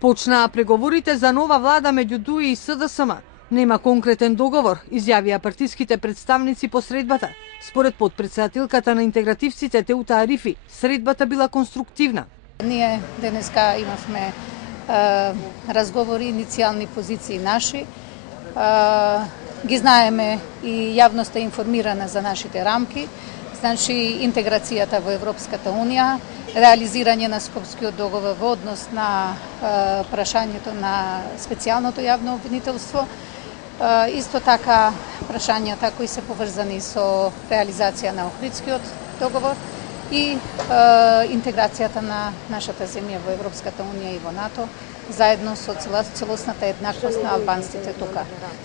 Почнаа преговорите за нова влада меѓу ДУИ и СДСМ. Нема конкретен договор, изјавија партиските представници по средбата. Според потпредседателката на интегративците Теута Арифи, средбата била конструктивна. Ние денеска имавме разговори, иницијални позиции наши. Ги знаеме и јавноста е информирана за нашите рамки. Значи, интеграцијата во Европската Унија, реализирање на Скопскиот договор во однос на прашањето на специјалното јавно обвинителство, исто така прашањата кои се поврзани со реализација на Охридскиот договор и интеграцијата на нашата земја во Европската Унија и во НАТО, заедно со целосната еднаквост на албанците тука.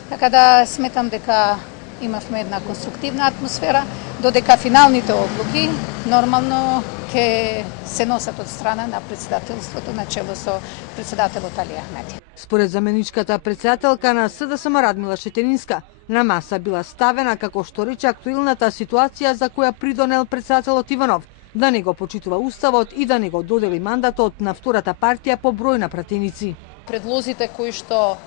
Така да сметам дека имавме една конструктивна атмосфера, додека финалните одлуки нормално ќе се носат од страна на председателството на чело со председателот Али Ахмеди. Според заменичката председателка на СДСМ Радмила Шетенинска, на маса била ставена, како што рече, актуелната ситуација за која придонел председателот Иванов, да не го почитува уставот и да не го додели мандатот на втората партија по број на пратеници. Предлозите кои што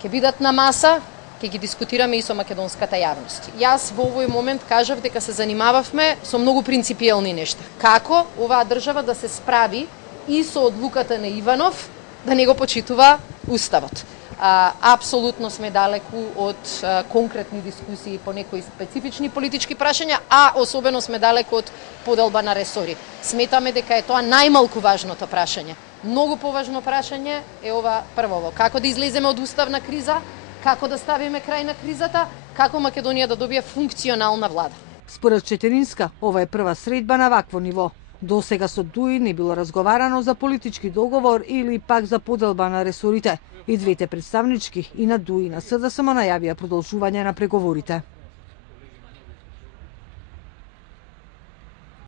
ќе бидат на маса, ќе ги дискутираме и со македонската јавност. Јас во овој момент кажав дека се занимававме со многу принципиелни нешта. Како оваа држава да се справи и со одлуката на Иванов да не го почитува уставот. Апсолутно сме далеку од конкретни дискусии по некои специфични политички прашања, а особено сме далеку од поделба на ресори. Сметаме дека е тоа најмалку важното прашање. Многу поважно прашање е ова првово. Како да излеземе од уставна криза, како да ставиме крај на кризата, како Македонија да добие функционална влада. Според Четеринска, ова е прва средба на вакво ниво. До сега со ДУИ не било разговарано за политички договор или пак за поделба на ресорите. И двете представнички, и на ДУИ и на СДСМ, најавија продолжување на преговорите.